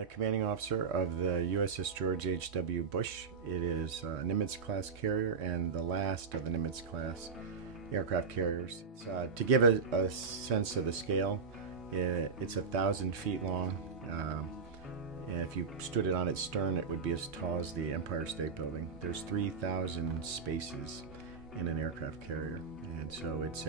the commanding officer of the USS George H.W. Bush. It is a Nimitz-class carrier and the last of the Nimitz-class aircraft carriers. To give a sense of the scale, it's 1,000 feet long. And if you stood it on its stern, it would be as tall as the Empire State Building. There's 3,000 spaces in an aircraft carrier, and so it's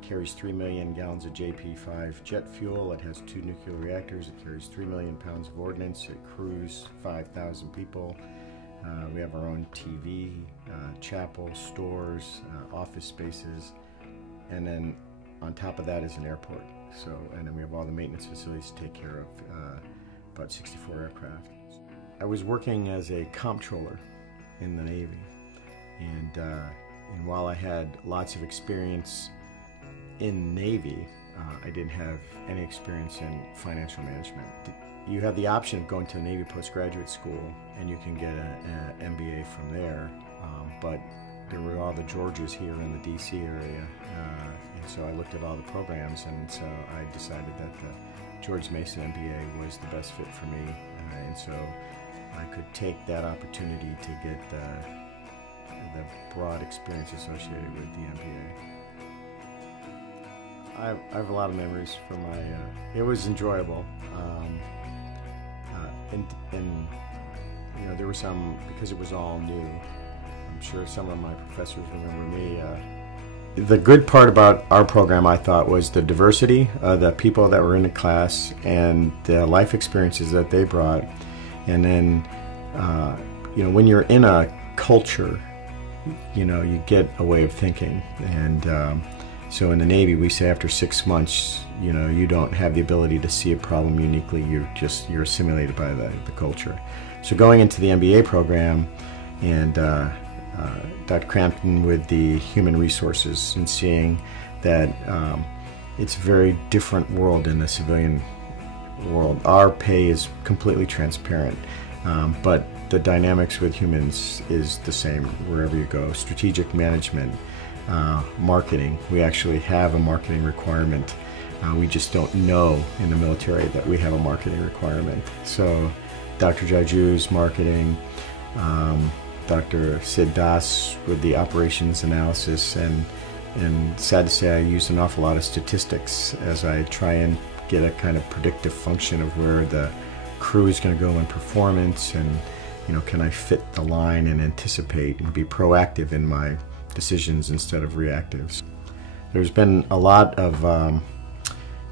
carries 3 million gallons of JP5 jet fuel. It has 2 nuclear reactors. It carries 3 million pounds of ordnance. It crews 5,000 people. We have our own TV, chapel, stores, office spaces, and then on top of that is an airport. And then we have all the maintenance facilities to take care of about 64 aircraft. I was working as a comptroller in the Navy, and while I had lots of experience in Navy, I didn't have any experience in financial management. You have the option of going to the Navy postgraduate school, and you can get an MBA from there, but there were all the Georges here in the DC area, and so I looked at all the programs, and so I decided that the George Mason MBA was the best fit for me, and so I could take that opportunity to get the broad experience associated with the MBA. I have a lot of memories from my, it was enjoyable, and you know, there were some, because it was all new, I'm sure some of my professors remember me. The good part about our program, I thought, was the diversity of the people that were in the class and the life experiences that they brought. And then, you know, when you're in a culture, you know, you get a way of thinking. And so in the Navy, we say after 6 months, you know, you don't have the ability to see a problem uniquely. You're assimilated by the culture. So going into the MBA program, and Dr. Crampton with the human resources, and seeing that it's a very different world in the civilian world. Our pay is completely transparent, but the dynamics with humans is the same wherever you go. Strategic management, marketing. We actually have a marketing requirement. We just don't know in the military that we have a marketing requirement. So Dr. Jaju's marketing, Dr. Sid Das with the operations analysis, and sad to say I use an awful lot of statistics as I try and get a kind of predictive function of where the crew is going to go in performance, and you know, can I fit the line and anticipate and be proactive in my decisions instead of reactive. There's been a lot of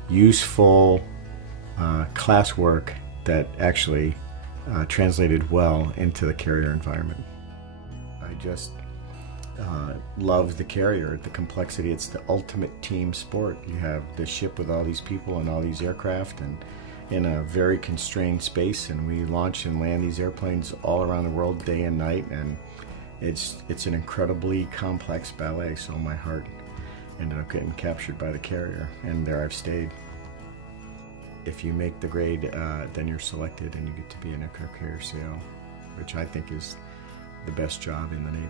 useful classwork that actually translated well into the carrier environment. I just love the carrier, the complexity. It's the ultimate team sport. You have the ship with all these people and all these aircraft, and in a very constrained space, and we launch and land these airplanes all around the world day and night, and it's an incredibly complex ballet. So my heart ended up getting captured by the carrier, and there I've stayed. If you make the grade, then you're selected and you get to be an aircraft carrier CO, which I think is the best job in the Navy.